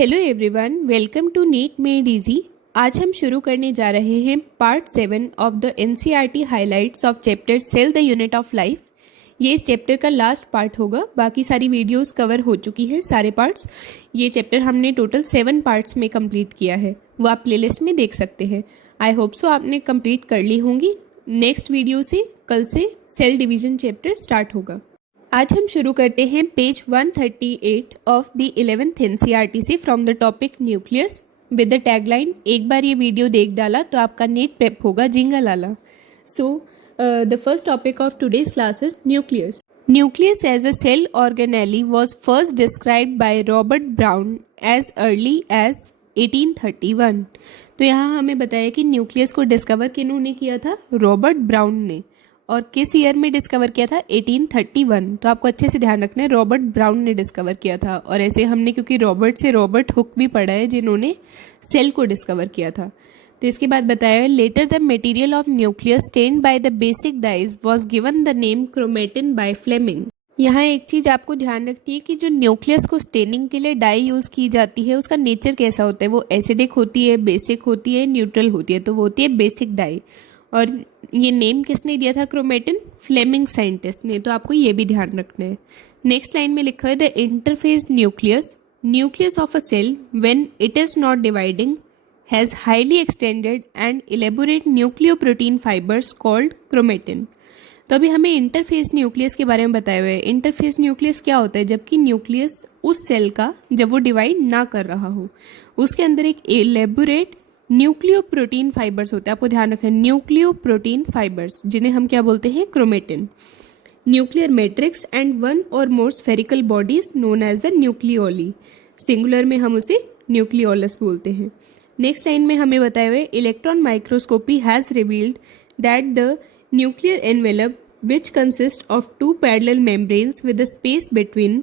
Hello everyone, welcome to NEET made easy. आज हम शुरू करने जा रहे हैं part 7 of the NCERT highlights of chapter cell the unit of life. ये इस चैप्टर का लास्ट पार्ट होगा। बाकी सारी वीडियोस कवर हो चुकी हैं, सारे पार्ट्स। ये चैप्टर हमने टोटल 7 पार्ट्स में कंप्लीट किया है, वो आप प्लेलिस्ट में देख सकते हैं। आई होप सो आपने कंप्लीट कर ली होंगी। नेक्स्ट वीडियो से कल से सेल डिवीजन चैप्टर स्टार्ट होगा। आज हम शुरू करते हैं page 138 of the 11th NCERT से from the topic nucleus with the tagline एक बार ये वीडियो देख डाला तो आपका नेट प्रेप होगा जिंगल आला। So the first topic of today's class is nucleus. Nucleus as a cell organelle was first described by Robert Brown as early as 1831। तो यहाँ हमें बताया कि न्यूक्लियस को डिस्कवर किन्होंने किया था? रॉबर्ट ब्राउन ने। और किस ईयर में डिस्कवर किया था? 1831। तो आपको अच्छे से ध्यान रखना है, रॉबर्ट ब्राउन ने डिस्कवर किया था। और ऐसे हमने क्योंकि रॉबर्ट से रॉबर्ट हुक भी पढ़ा है जिन्होंने सेल को डिस्कवर किया था। तो इसके बाद बताया later the material of nucleus stained by the basic dyes was given the name chromatin by Flemming. यहाँ एक चीज आपको ध्यान रखनी है कि जो न्यूक्लियस को स्टेनिंग के लिए डाई यूज की जाती है उसका नेचर कैसा होता है? वो एसिडिक होती है, बेसिक होती है, न्यूट्रल होती है। तो वो होती है बेसिक डाई। और ये नेम किसने दिया था क्रोमेटिन? फ्लेमिंग साइंटिस्ट ने। तो आपको ये भी ध्यान रखना है। नेक्स्ट लाइन में लिखा है the interphase nucleus of a cell when it is not dividing has highly extended and elaborate nucleoprotein fibres called chromatin. तो अभी हमें इंटरफेस न्यूक्लियस के बारे में बताया हुआ है। इंटरफेस न्यूक्लियस क्या होता है? जबकि न्यूक्लियस उस सेल का जब वो डिवाइड ना कर रहा हो उसके अंदर एक इलेबोरेट न्यूक्लियोप्रोटीन फाइबर्स होते हैं। आपको ध्यान रखना है, न्यूक्लियोप्रोटीन फाइबर्स जिन्हें हम क्या बोलते हैं? Chromatin. Nuclear matrix and one और more spherical bodies known as the nucleoli. Singular में हम उसे न्यूक्लियोलस बोलते हैं। नेक्स्ट लाइन में हमें बताया हुआ है electron microscopy has revealed that the nuclear envelope which consist of two parallel membranes with the space between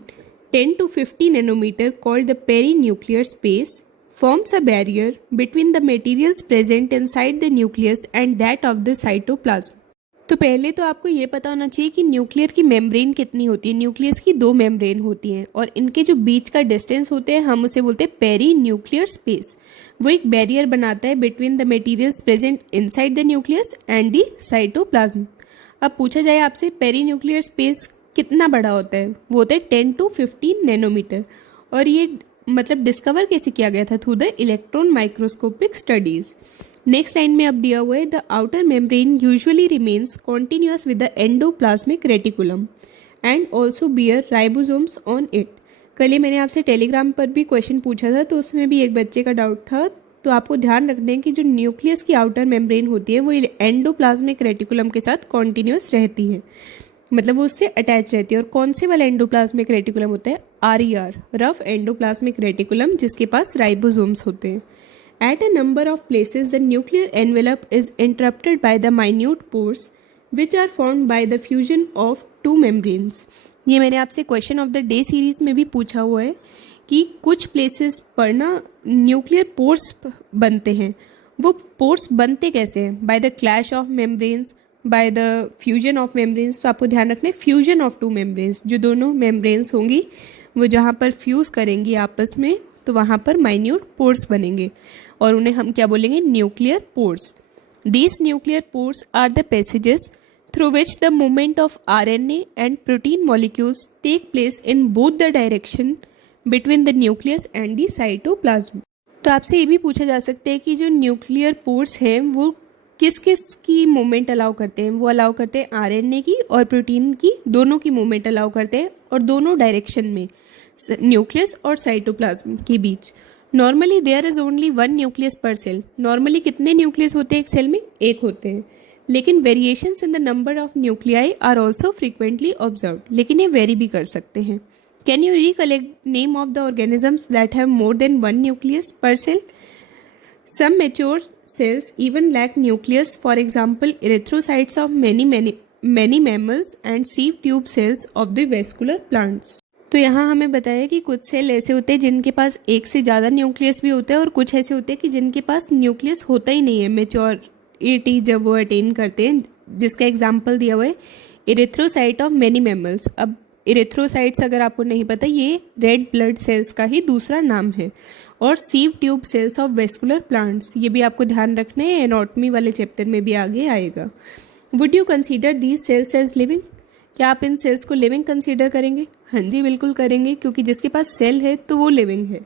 10 to 50 nanometer called the perinuclear space forms a barrier between the materials present inside the nucleus and that of the cytoplasm। तो पहले तो आपको ये पता होना चाहिए कि nuclear की मेम्ब्रेन कितनी होती है। न्यूक्लियस की 2 मेम्ब्रेन होती हैं और इनके जो बीच का डिस्टेंस होते हैं हम उसे बोलते हैं पेरी न्यूक्लियर स्पेस। वो एक बैरियर बनाता है between the materials present inside the nucleus and the cytoplasm. अब पूछा जाए आपसे पेरी न्यूक्लियर स्पेस कितना बड़ा होता है? वो होता है 10 to 15 नैनोमीटर। और ये मतलब डिस्कवर कैसे किया गया था? Through the electron microscopic studies. Next line में अब दिया हुआ है the outer membrane usually remains continuous with the endoplasmic reticulum and also bear ribosomes on it. कल ही मैंने आपसे टेलीग्राम पर भी क्वेश्चन पूछा था, तो उसमें भी एक बच्चे का डाउट था। तो आपको ध्यान रखना है कि जो न्यूक्लियस की आउटर मेम्ब्रेन होती है वो एंडोप्लाज्मिक रेटिकुलम के साथ कॉन्टिन्यूअस रहती है, मतलब वो उससे अटैच रहती है। और कौन से वाला एंडोप्लाज्मिक रेटिकुलम होता है? RER, रफ एंडोप्लाज्मिक रेटिकुलम, जिसके पास राइबोसोम्स होते हैं। At a number of places the nuclear envelope is interrupted by the minute pores which are formed by the fusion of 2 membranes. ये मैंने आपसे question of the day series में भी पूछा हुआ है कि कुछ प्लेसेस पर ना न्यूक्लियर पोर्स बनते हैं। वो पोर्स बनते कैसे हैं? By the clash of membranes, bye the fusion of membranes. तो आपको ध्यान रखना है फ्यूजन ऑफ 2 मेम्ब्रेन्स। जो दोनों मेम्ब्रेन्स होंगी वो जहाँ पर फ्यूज करेंगी आपस में तो वहाँ पर माइन्यूट पोर्स बनेंगे और उन्हें हम क्या बोलेंगे? Nuclear pores. These nuclear pores are the passages through which the movement of RNA and protein molecules take place in both the direction between the nucleus and the cytoplasm. तो आपसे ये भी पूछा जा सकता है कि जो न्यूक्लियर पोर्स हैं वो किस किस की मूवमेंट अलाउ करते हैं? वो अलाउ करते हैं RNA की और प्रोटीन की, दोनों की मूवमेंट अलाउ करते हैं और दोनों डायरेक्शन में, न्यूक्लियस और साइटोप्लाज्म के बीच। Normally there is only 1 nucleus per cell. Normally कितने न्यूक्लियस होते हैं एक सेल में? 1 होते हैं। लेकिन variations in the number of nuclei are also frequently observed. लेकिन ये वेरी भी कर सकते हैं। Can you recollect name of the organisms that have more than 1 nucleus per cell? Some mature cells even lack nucleus, for example, erythrocytes of many mammals and sieve tube cells of the vascular plants। तो यहाँ हमें बताया कि कुछ cell ऐसे होते हैं जिनके पास एक से ज़्यादा न्यूक्लियस भी होता है और कुछ ऐसे होते हैं कि जिनके पास न्यूक्लियस होता ही नहीं है मेच्योरिटी जब वो अटेन करते हैं, जिसका एग्जाम्पल दिया हुआ है इरिथ्रोसाइट ऑफ मेनी मैमल्स। अब इरेथ्रोसाइट्स अगर आपको नहीं पता, ये रेड ब्लड सेल्स का ही दूसरा नाम है। और sieve tube cells of vascular plants, ये भी आपको ध्यान रखना है, एनाटॉमी वाले चैप्टर में भी आगे आएगा। Would you consider these cells as living? क्या आप इन सेल्स को लिविंग कंसीडर करेंगे? हाँ जी, बिल्कुल करेंगे, क्योंकि जिसके पास सेल है तो वो लिविंग है।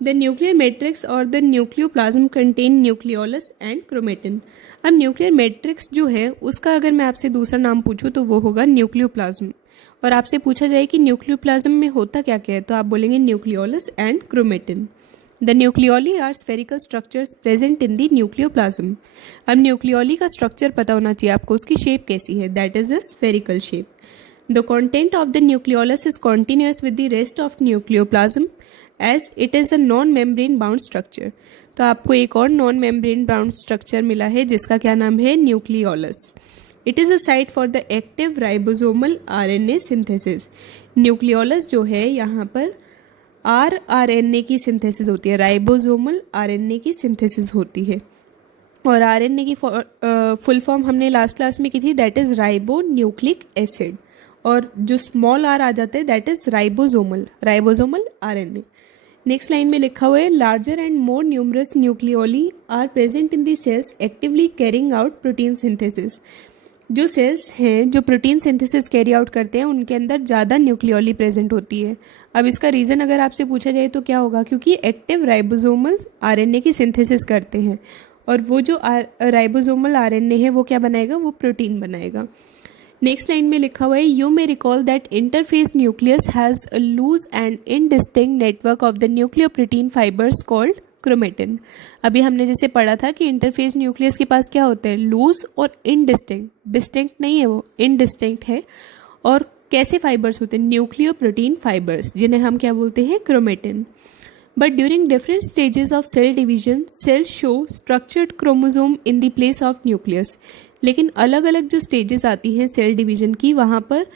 द न्यूक्लियर मैट्रिक्स और the nucleoplasm contain nucleolus and chromatin. अब न्यूक्लियर मैट्रिक्स जो है उसका अगर मैं आपसे दूसरा नाम पूछूं तो वो होगा न्यूक्लियोप्लाज्म। और आपसे पूछा जाए कि न्यूक्लियोप्लाज्म में होता क्या क्या है, तो आप बोलेंगे nucleolus and chromatin. The nucleoli are spherical structures present in the nucleoplasm. अब न्यूक्लियोली का स्ट्रक्चर पता होना चाहिए आपको, उसकी शेप कैसी है, that is a spherical shape. The content of the nucleolus is continuous with the rest of nucleoplasm as it is a non-membrane bound structure। तो आपको एक और नॉन मेम्ब्रेन बाउंड स्ट्रक्चर मिला है जिसका क्या नाम है, nucleolus. It is a site for the active ribosomal RNA synthesis. Nucleolus जो है यहाँ पर आरएनए की सिंथेसिस होती है, राइबोसोमल आरएनए की सिंथेसिस होती है। और आरएनए की फुल फॉर्म हमने लास्ट क्लास में की थी, that is ribo nucleic acid. और जो स्मॉल आर आ जाते हैं that is ribosomal RNA. Next line में लिखा हुआ है, larger and more numerous nucleoli are present in the cells actively carrying out protein synthesis. जो सेल्स हैं जो प्रोटीन सिंथेसिस कैरी आउट करते हैं उनके अंदर ज़्यादा न्यूक्लियोली प्रेजेंट होती है। अब इसका रीज़न अगर आपसे पूछा जाए तो क्या होगा, क्योंकि एक्टिव राइबोसोमल आरएनए की सिंथेसिस करते हैं और वो जो राइबोसोमल आरएनए है वो क्या बनाएगा, वो प्रोटीन बनाएगा। नेक्स्ट लाइन में लिखा हुआ है, you may recall that interphase nucleus has a loose and indistinct network of the nucleoprotein fibres called chromatin. अभी हमने जैसे पढ़ा था कि इंटरफेस न्यूक्लियस के पास क्या होता है, लूज और इनडिस्टिंक्ट। डिस्टिंक्ट नहीं है, वो इनडिस्टिंक्ट है। और कैसे फाइबर्स होते हैं, न्यूक्लियोप्रोटीन फाइबर्स, जिन्हें हम क्या बोलते हैं, chromatin. But during different stages of cell division cells show structured chromosome in the place of nucleus. लेकिन अलग अलग जो स्टेजेस आती हैं सेल डिवीजन की, वहाँ पर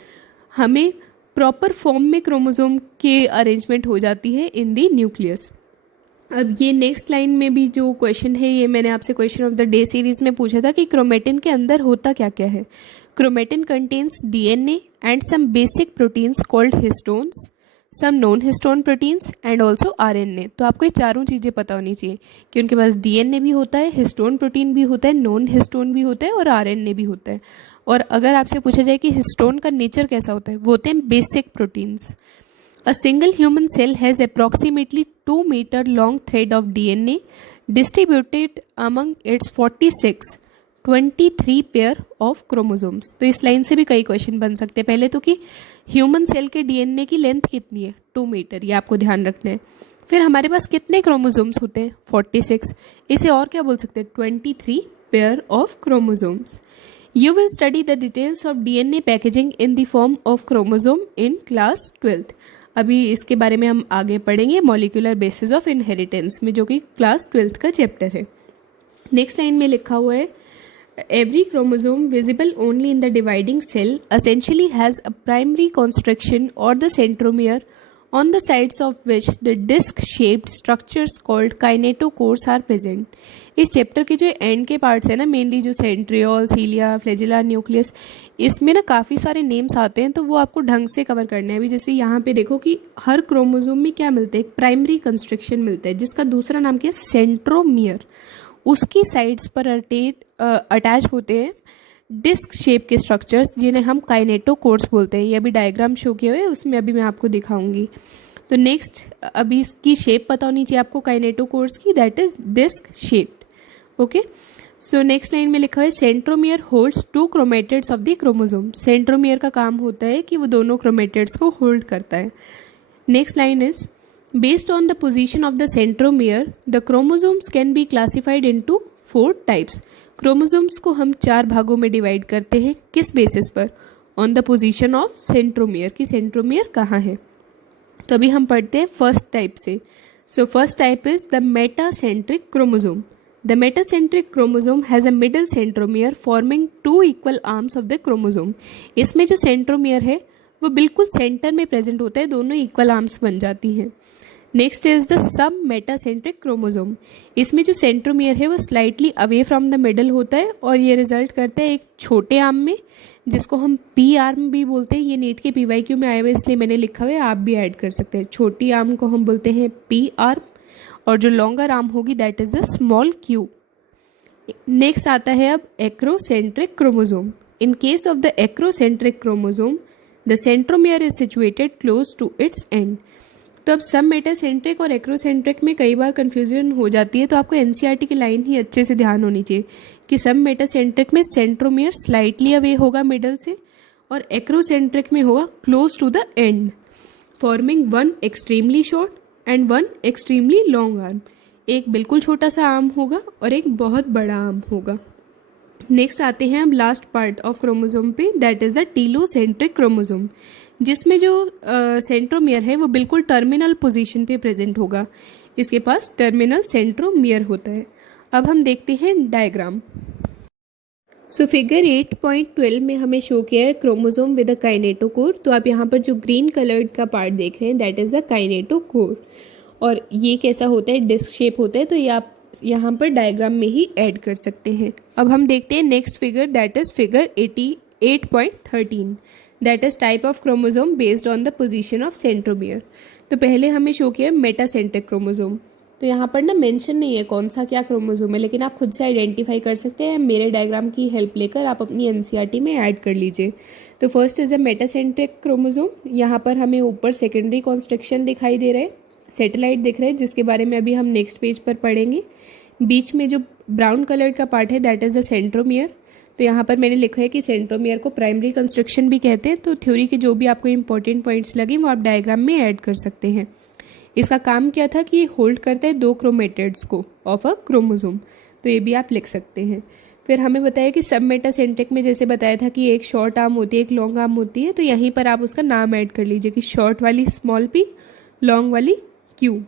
हमें प्रॉपर फॉर्म में क्रोमोसोम के अरेंजमेंट हो जाती है इन दी न्यूक्लियस। अब ये नेक्स्ट लाइन में भी जो क्वेश्चन है, ये मैंने आपसे question of the day series में पूछा था कि क्रोमेटिन के अंदर होता क्या क्या है। Chromatin contains DNA and some basic proteins called histones, some non histone proteins and also RNA. तो आपको ये चारों चीज़ें पता होनी चाहिए कि उनके पास डीएनए भी होता है, हिस्टोन प्रोटीन भी होता है, नॉन हिस्टोन भी होता है और आरएनए भी होता है। और अगर आपसे पूछा जाए कि हिस्टोन का नेचर कैसा होता है, वो होते हैं basic proteins. A single human cell has approximately 2 meter long thread of DNA distributed among its 23 pair of chromosomes. तो इस लाइन से भी कई क्वेश्चन बन सकते हैं। पहले तो कि ह्यूमन सेल के डीएनए की लेंथ कितनी है, 2 मीटर, ये आपको ध्यान रखना है। फिर हमारे पास कितने क्रोमोसोम्स होते हैं, 46। इसे और क्या बोल सकते हैं, 23 pair of chromosomes. You will study the details of DNA packaging in the form of chromosome in class 12th। अभी इसके बारे में हम आगे पढ़ेंगे मॉलिक्यूलर बेसिस ऑफ इनहेरिटेंस में, जो कि क्लास 12th का चैप्टर है। नेक्स्ट लाइन में लिखा हुआ है, every chromosome visible only in the dividing cell essentially has a primary constriction or the centromere on the sides of which the disc-shaped structures called kinetochores are present। इस chapter के जो and के parts है ना, mainly जो centriole, सीलिया, flagella, nucleus, इसमें ना काफ़ी सारे नेम्स आते हैं, तो वो आपको ढंग से कवर करना है। अभी जैसे यहाँ पे देखो कि हर क्रोमोसोम में क्या मिलता है, एक प्राइमरी कंस्ट्रक्शन मिलता है जिसका दूसरा नाम क्या है, सेंट्रोमियर। उसकी साइड्स पर अटैच होते हैं डिस्क शेप के स्ट्रक्चर्स जिन्हें हम काइनेटोकोर्स बोलते हैं। ये अभी डायग्राम शो किए हुए, उसमें अभी मैं आपको दिखाऊंगी। तो नेक्स्ट, अभी इसकी शेप पता होनी चाहिए आपको काइनेटोकोर्स की, that is disc shaped. Okay, so next line में लिखा है, centromere holds 2 chromatids of the chromosome. Centromere का काम होता है कि वो दोनों क्रोमेटिड्स को होल्ड करता है। Next line is, based on the position of the centromere the chromosomes can be classified into 4 types। Chromosomes को हम 4 भागों में डिवाइड करते हैं, किस बेसिस पर, on the position of centromere, कि सेंट्रोमियर कहाँ है। तो अभी हम पढ़ते हैं फर्स्ट टाइप से। So first type is the metacentric chromosome. The metacentric chromosome has a middle centromere forming 2 equal arms of the chromosome. इसमें जो सेंट्रोमियर है वो बिल्कुल सेंटर में प्रेजेंट होता है, दोनों इक्वल आर्म्स बन जाती हैं। Next is the sub metacentric chromosome. इसमें जो सेंट्रोमियर है वो slightly away from the middle होता है और ये रिजल्ट करता है एक छोटे आर्म में जिसको हम पी आर्म भी बोलते हैं। ये नीट के PYQ में आया हुआ इसलिए मैंने लिखा हुआ है, आप भी ऐड कर सकते हैं। छोटी आर्म को हम बोलते हैं पी आर्म और जो लॉन्गर आर्म होगी that is the small q. Next आता है अब acrocentric chromosome. In case of the acrocentric chromosome the centromere is situated close to its end. तो अब सब मेटासेंट्रिक और एक्रोसेंट्रिक में कई बार कंफ्यूजन हो जाती है, तो आपको एनसीईआरटी की लाइन ही अच्छे से ध्यान होनी चाहिए कि सब मेटासेंट्रिक में सेंट्रोमियर स्लाइटली अवे होगा मिडल से और एक्रोसेंट्रिक में होगा close to the end, forming one extremely short and one extremely long arm. एक बिल्कुल छोटा सा आर्म होगा और एक बहुत बड़ा आर्म होगा। नेक्स्ट आते हैं अब लास्ट पार्ट ऑफ क्रोमोसोम पे, that is the telocentric chromosome, जिसमें जो सेंट्रोमियर है वो बिल्कुल टर्मिनल पोजीशन पे प्रेजेंट होगा। इसके पास टर्मिनल सेंट्रोमियर होता है। अब हम देखते हैं डायग्राम। सो फिगर 8.12 में हमें शो किया है क्रोमोसोम विद अ काइनेटोकोर। तो आप यहाँ पर जो ग्रीन कलर्ड का पार्ट देख रहे हैं दैट इज द काइनेटोकोर, और ये कैसा होता है, डिस्क शेप होता है। तो ये आप यहाँ पर डायग्राम में ही ऐड कर सकते हैं। अब हम देखते हैं next figure, that is figure 88.13, that is type of chromosome based on the position of centromere. तो पहले हमें शो किया मेटासेंट्रिक क्रोमोसोम। तो यहाँ पर ना मेंशन नहीं है कौन सा क्या क्रोमोसोम है, लेकिन आप खुद से आइडेंटिफाई कर सकते हैं। मेरे डायग्राम की हेल्प लेकर आप अपनी एनसीईआरटी में ऐड कर लीजिए। तो first is a metacentric chromosome. यहाँ पर हमें ऊपर सेकेंडरी कॉन्स्ट्रक्शन दिखाई दे रहा है, सैटेलाइट दिख रहा है, जिसके बारे में अभी हम नेक्स्ट पेज पर पढ़ेंगे। बीच में जो ब्राउन कलर का पार्ट है दैट इज द सेंट्रोमियर। तो यहाँ पर मैंने लिखा है कि सेंट्रोमियर को प्राइमरी कंस्ट्रक्शन भी कहते हैं। तो थ्योरी के जो भी आपको इंपॉर्टेंट पॉइंट्स लगे वो आप डायग्राम में ऐड कर सकते हैं। इसका काम क्या था कि ये होल्ड करता है दो क्रोमेटिड्स को ऑफ अ क्रोमोसोम, तो ये भी आप लिख सकते हैं। फिर हमें बताया कि सब मेटासेंट्रिक में जैसे बताया था कि एक शॉर्ट आर्म होती है, एक लॉन्ग आर्म होती है। तो यहीं पर आप उसका नाम ऐड कर लीजिए कि शॉर्ट वाली स्मॉल पी, लॉन्ग वाली क्यू।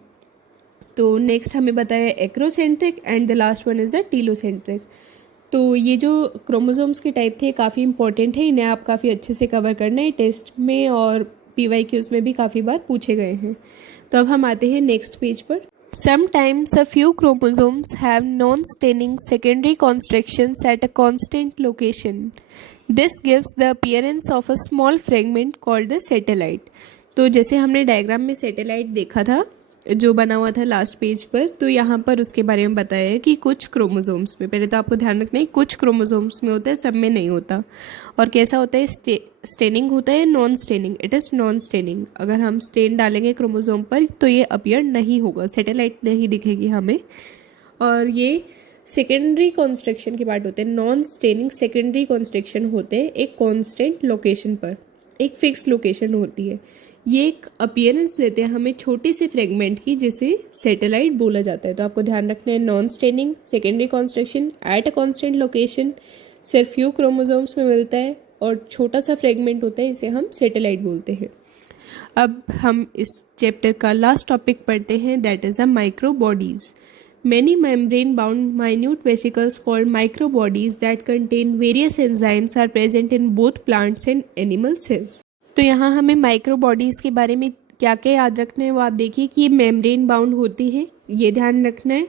तो नेक्स्ट हमें बताया acrocentric and the last one is the telocentric. तो ये जो क्रोमोसोम्स के टाइप थे काफ़ी इंपॉर्टेंट है, इन्हें आप काफ़ी अच्छे से कवर करना है। टेस्ट में और PYQs में भी काफ़ी बार पूछे गए हैं। तो अब हम आते हैं नेक्स्ट पेज पर। Sometimes a few chromosomes have non-staining secondary constructions at a constant location. This gives the appearance of a small fragment called the satellite. तो जैसे हमने डायग्राम में सैटेलाइट देखा था जो बना हुआ था लास्ट पेज पर, तो यहाँ पर उसके बारे में बताया है कि कुछ क्रोमोसोम्स में, पहले तो आपको ध्यान रखना है कुछ क्रोमोसोम्स में होता है, सब में नहीं होता। और कैसा होता है, स्टेनिंग होता है, non staining, it is non staining. अगर हम स्टेन डालेंगे क्रोमोसोम पर तो ये अपीयर नहीं होगा, सैटेलाइट नहीं दिखेगी हमें। और ये सेकेंडरी कॉन्स्ट्रक्शन के पार्ट होते हैं, नॉन स्टेनिंग सेकेंडरी कॉन्स्ट्रक्शन होते हैं एक कॉन्स्टेंट लोकेशन पर, एक फिक्स लोकेशन होती है। ये एक अपीयरेंस देते हैं हमें छोटे से फ्रेगमेंट की, जिसे सैटेलाइट बोला जाता है। तो आपको ध्यान रखना है non staining secondary construction at a constant location, सिर्फ फ्यू क्रोमोसोम्स में मिलता है और छोटा सा फ्रेगमेंट होता है, इसे हम सैटेलाइट बोलते हैं। अब हम इस चैप्टर का लास्ट टॉपिक पढ़ते हैं, that is a micro bodies. Many membrane-bound minute vesicles called microbodies that contain various enzymes are present in both plants and animal cells. तो यहाँ हमें माइक्रोबॉडीज़ के बारे में क्या क्या याद रखना है वो आप देखिए कि ये मेम्ब्रेन बाउंड होती है, ये ध्यान रखना है।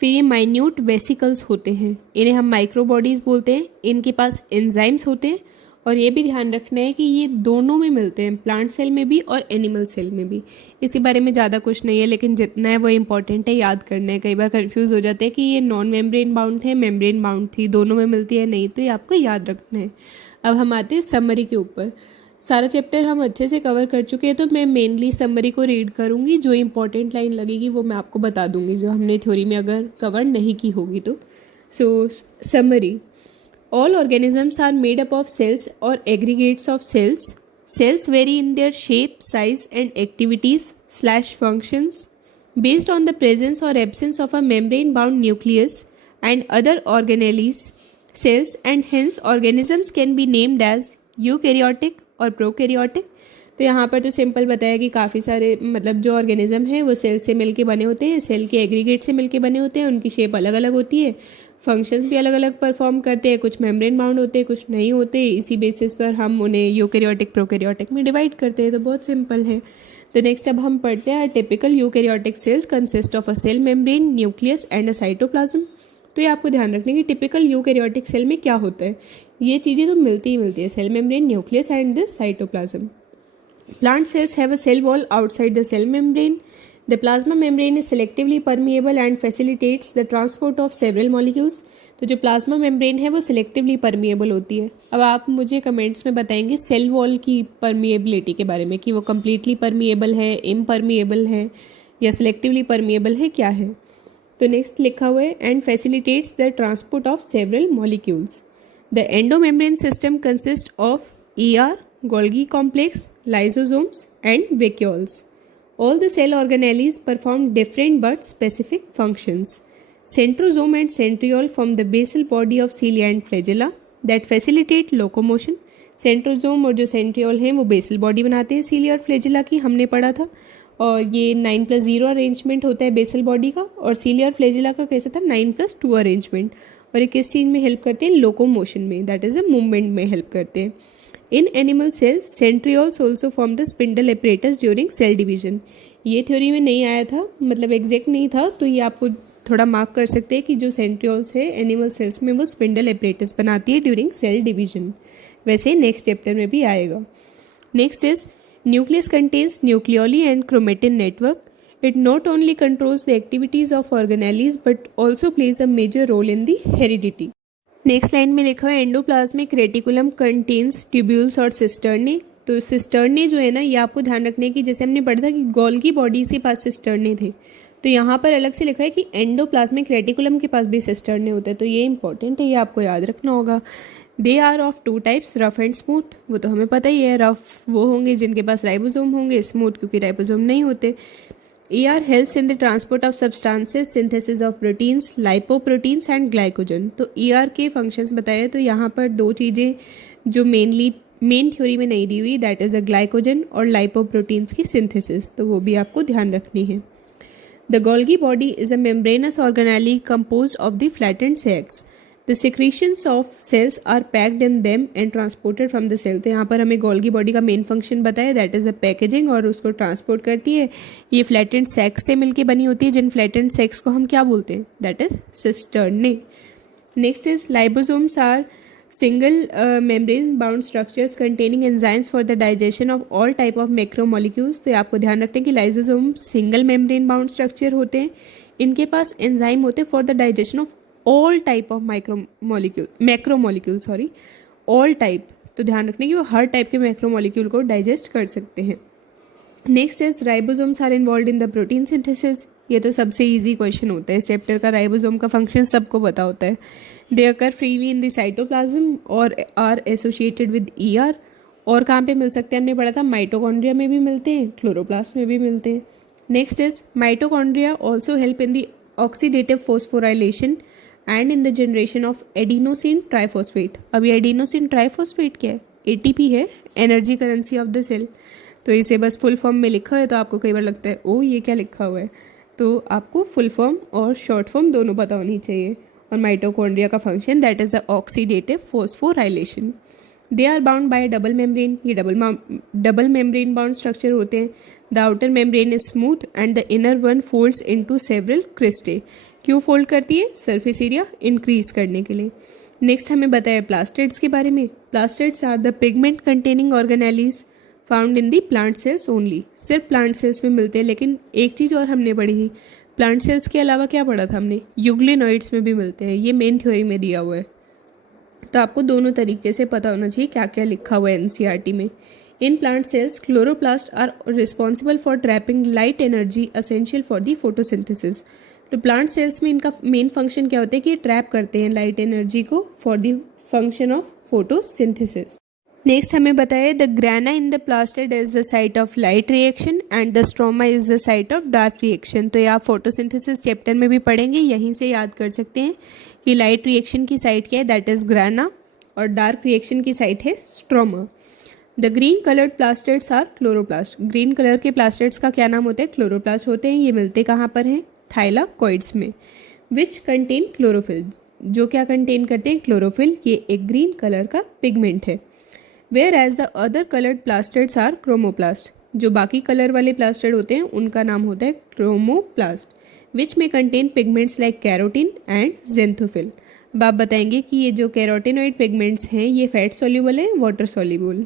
फिर ये माइन्यूट वेसिकल्स होते हैं, इन्हें हम माइक्रोबॉडीज़ बोलते हैं। इनके पास एंजाइम्स होते हैं और ये भी ध्यान रखना है कि ये दोनों में मिलते हैं, प्लांट सेल में भी और एनिमल सेल में भी। इसके बारे में ज़्यादा कुछ नहीं है, लेकिन जितना है वो इम्पॉर्टेंट है, याद करना है। कई बार कंफ्यूज हो जाते हैं कि ये नॉन मेम्ब्रेन बाउंड थे, मेम्ब्रेन बाउंड थी, दोनों में मिलती है, नहीं, तो ये आपको याद रखना है। अब हम आते हैं समरी के ऊपर। सारा चैप्टर हम अच्छे से कवर कर चुके हैं, तो मैं मेनली समरी को रीड करूँगी, जो इंपॉर्टेंट लाइन लगेगी वो मैं आपको बता दूँगी, जो हमने थ्योरी में अगर कवर नहीं की होगी तो। सो summary, all organisms are made up of cells or aggregates of cells. Cells vary in their shape, size and activities/functions based on the presence or absence of a membrane-bound nucleus and other organelles cells, and hence organisms can be named as eukaryotic और prokaryotic। तो यहाँ पर तो simple बताया कि काफ़ी सारे मतलब जो ऑर्गेनिज्म हैं वो सेल से मिलके बने होते हैं, सेल के एग्रीगेट से मिलके बने होते हैं, उनकी शेप अलग अलग होती है, फंक्शंस भी अलग अलग परफॉर्म करते हैं, कुछ मेम्ब्रेन बाउंड होते हैं, कुछ नहीं होते। इसी बेसिस पर हम उन्हें यूकैरियोटिक प्रोकैरियोटिक में डिवाइड करते हैं। तो बहुत सिंपल है। तो नेक्स्ट अब हम पढ़ते हैं typical eukaryotic cell consist of a cell membrane, nucleus and a cytoplasm. तो ये आपको ध्यान रखना कि टिपिकल यूकैरियोटिक सेल में क्या होता है। ये चीज़ें तो मिलती ही मिलती है, cell membrane, nucleus and the cytoplasm. Plant cells have a cell wall outside the cell membrane. The plasma membrane is selectively permeable and facilitates the transport of several molecules. तो जो प्लाज्मा मेम्ब्रेन है वो selectively permeable होती है। अब आप मुझे comments में बताएंगे सेल वॉल की परमिएबिलिटी के बारे में कि वो कम्प्लीटली परमिएबल है, इम्परमिएबल है या सिलेक्टिवली परमिएबल है, क्या है। तो नेक्स्ट लिखा हुआ है and facilitates the transport of several molecules. The endomembrane system consist of ER, Golgi complex, lysosomes and vacuoles. All the cell organelles perform different but specific functions. Centrosome and centriole form the basal body of cilia and flagella that facilitate locomotion. Centrosome और जो centriole हैं वो basal body बनाते हैं सीलिया और flagella की, हमने पढ़ा था। और ये 9+0 अरेंजमेंट होता है बेसल बॉडी का, और सीलिया और फ्लैजेला का कैसा था 9+2 अरेंजमेंट। और ये किस चीज़ में हेल्प करते हैं, लोकोमोशन में, दैट इज़ अ मूवमेंट में हेल्प करते हैं। In animal cells centrioles also form the spindle apparatus during cell division. ये थ्योरी में नहीं आया था, मतलब एग्जैक्ट नहीं था, तो ये आपको थोड़ा मार्क कर सकते हैं कि जो सेंट्रियोल्स है एनिमल सेल्स में वो स्पिंडल एपरेटस बनाती है ड्यूरिंग सेल डिवीजन। वैसे नेक्स्ट चैप्टर में भी आएगा। Next is nucleus contains nucleoli and chromatin network. It not only controls the activities of organelles but also plays a major role in the heredity. Next line में लिखा है endoplasmic reticulum contains tubules और cisternae. तो cisternae जो है ना, ये आपको ध्यान रखना है कि जैसे हमने पढ़ा था कि गोल्गी बॉडी के पास सिस्टर्ने थे, तो यहाँ पर अलग से लिखा है कि एंडोप्लाज्मिक रेटिकुलम के पास भी सिस्टर्ने होते हैं। तो ये इंपॉर्टेंट है, ये आपको याद रखना होगा। They are of 2 types, rough and smooth. वो तो हमें पता ही है, रफ वो होंगे जिनके पास राइबोसोम होंगे, स्मूथ क्योंकि राइबोसोम नहीं होते। ER helps in the transport of substances, synthesis of proteins, lipoproteins and glycogen। तो ER के फंक्शंस बताए, तो यहाँ पर 2 चीज़ें जो मेन थ्योरी में नहीं दी हुई, दैट इज़ अ ग्लाइकोजन और लाइपोप्रोटीन्स की सिंथेसिस, तो वो भी आपको ध्यान रखनी है। The Golgi body is a membranous organelle composed of the flattened sacs. The secretions of cells are packed in them and transported from the cell. तो यहाँ पर हमें गोल्गी बॉडी का मेन फंक्शन बताया, दैट इज़ अ पैकेजिंग, और उसको transport करती है। ये फ्लैटेंड सेक्स से मिलके बनी होती है, जिन फ्लैटेंड सेक्स को हम क्या बोलते हैं, that is cisternae. Next is lysosomes are single membrane bound structures containing enzymes for the digestion of all type of macromolecules. तो आपको ध्यान रखते हैं कि lysosome single membrane bound structure होते हैं, इनके पास एंजाइम होते हैं for the digestion of all type of macromolecule, all type. तो ध्यान रखने कि वो हर टाइप के मैक्रोमोलिक्यूल को डाइजेस्ट कर सकते हैं। Next is ribosomes are involved in the protein synthesis. ये तो सबसे इजी क्वेश्चन होता है इस चैप्टर का, राइबोसोम का फंक्शन सबको पता होता है। दे अकर फ्रीली इन द साइटोप्लाज्म और आर एसोसिएटेड विद ER। और कहाँ पे मिल सकते हैं, हमने पढ़ा था माइटोकॉन्ड्रिया में भी मिलते हैं, क्लोरोप्लास्ट में भी मिलते हैं। Next is mitochondria also help in the oxidative phosphorylation and in the generation of adenosine triphosphate. अब ये एडिनोसिन ट्राइफॉस्फेट क्या है, ATP है, energy currency of the cell. तो इसे बस फुल फॉर्म में लिखा है, तो आपको कई बार लगता है ओ ये क्या लिखा हुआ है, तो आपको फुल फॉर्म और शॉर्ट फॉर्म दोनों पता होनी चाहिए। और माइटोकॉन्ड्रिया का function that is the oxidative phosphorylation. They are bound by double membrane. ये डबल मेम्ब्रेन बाउंड स्ट्रक्चर होते हैं। The outer membrane is smooth and the inner one folds into several cristae. क्यों फोल्ड करती है, सरफेस एरिया इंक्रीज करने के लिए। नेक्स्ट हमें बताया प्लास्टिड्स के बारे में। Plastids are the pigment containing organelles found in the plant cells only. सिर्फ प्लांट सेल्स में मिलते हैं, लेकिन एक चीज़ और हमने पढ़ी थी, प्लांट सेल्स के अलावा क्या पढ़ा था हमने, यूग्लिनोइड्स में भी मिलते हैं। ये मेन थ्योरी में दिया हुआ है, तो आपको दोनों तरीके से पता होना चाहिए क्या क्या लिखा हुआ है NCERT में। In plant cells chloroplast are responsible for trapping light energy essential for the photosynthesis. तो प्लांट सेल्स में इनका मेन फंक्शन क्या होता है कि ये ट्रैप करते हैं लाइट एनर्जी को for the function of photosynthesis. Next हमें बताया the ग्राना in the plastid is the site of light reaction and the stroma is the site of dark reaction. तो ये आप फोटोसिंथेसिस चैप्टर में भी पढ़ेंगे, यहीं से याद कर सकते हैं कि लाइट रिएक्शन की साइट क्या है, दैट इज ग्राना, और डार्क रिएक्शन की साइट है stroma. The green coloured plastids are chloroplast. Green colour के प्लास्टिड्स का क्या नाम होता है, क्लोरोप्लास्ट होते हैं। ये मिलते कहाँ पर हैं, थाइलाकॉइड्स में। विच कंटेन क्लोरोफिल, जो क्या कंटेन करते हैं, क्लोरोफिल। ये एक ग्रीन कलर का पिगमेंट है। Whereas the other coloured plastids are chromoplast. जो बाकी कलर वाले प्लास्टिड होते हैं उनका नाम होता है क्रोमोप्लास्ट। विच में contain pigments like carotene and xanthophyll. अब आप बताएंगे कि ये जो कैरोटीनॉइड पिगमेंट्स हैं ये फैट सॉल्यूबल है, वाटर सॉल्यूबल,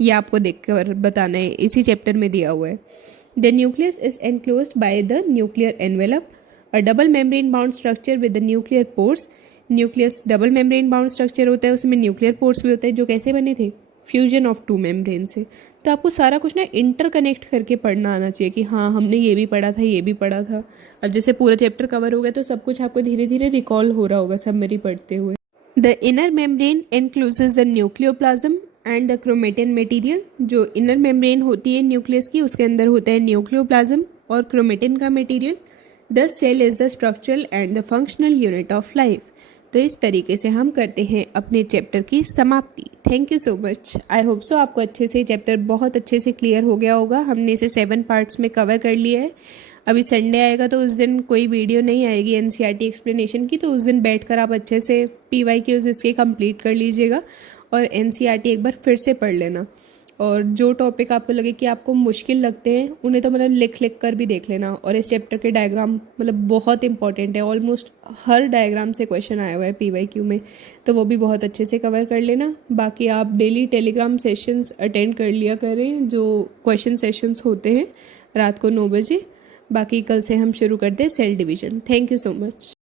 ये आपको देखकर बताना है, इसी चैप्टर में दिया हुआ है। The nucleus is enclosed by the nuclear envelope, a double membrane bound structure with the nuclear pores. Nucleus double membrane bound structure होता है, उसमें न्यूक्लियर पोर्स भी होते हैं, जो कैसे बने थे, फ्यूजन ऑफ टू मेम्ब्रेन से। तो आपको सारा कुछ ना इंटरकनेक्ट करके पढ़ना आना चाहिए कि हाँ हमने ये भी पढ़ा था, ये भी पढ़ा था। अब जैसे पूरा चैप्टर कवर हो गया तो सब कुछ आपको धीरे धीरे रिकॉल हो रहा होगा समरी पढ़ते हुए। The inner membrane encloses the nucleoplasm and the chromatin material. जो इनर मेम्ब्रेन होती है न्यूक्लियस की, उसके अंदर होता है न्यूक्लियोप्लाज्म और क्रोमेटिन का material. The cell is the structural and the functional unit of life. तो इस तरीके से हम करते हैं अपने चैप्टर की समाप्ति। Thank you so much. I hope so आपको अच्छे से चैप्टर बहुत अच्छे से क्लियर हो गया होगा। हमने इसे 7 पार्ट्स में कवर कर लिया है। अभी संडे आएगा तो उस दिन कोई वीडियो नहीं आएगी एनसीईआरटी एक्सप्लेनेशन की, तो उस दिन बैठकर आप अच्छे से पीवाईक्यूज इसके कंप्लीट कर लीजिएगा और एनसीईआरटी एक बार फिर से पढ़ लेना। और जो टॉपिक आपको लगे कि आपको मुश्किल लगते हैं उन्हें तो मतलब लिख कर भी देख लेना। और इस चैप्टर के डायग्राम मतलब बहुत इंपॉर्टेंट है, ऑलमोस्ट हर डायग्राम से क्वेश्चन आया हुआ है पीवाईक्यू में, तो वो भी बहुत अच्छे से कवर कर लेना। बाकी आप डेली टेलीग्राम सेशंस अटेंड कर लिया करें, जो क्वेश्चन सेशंस होते हैं रात को 9 बजे। बाकी कल से हम शुरू करते हैं cell division. Thank you so much.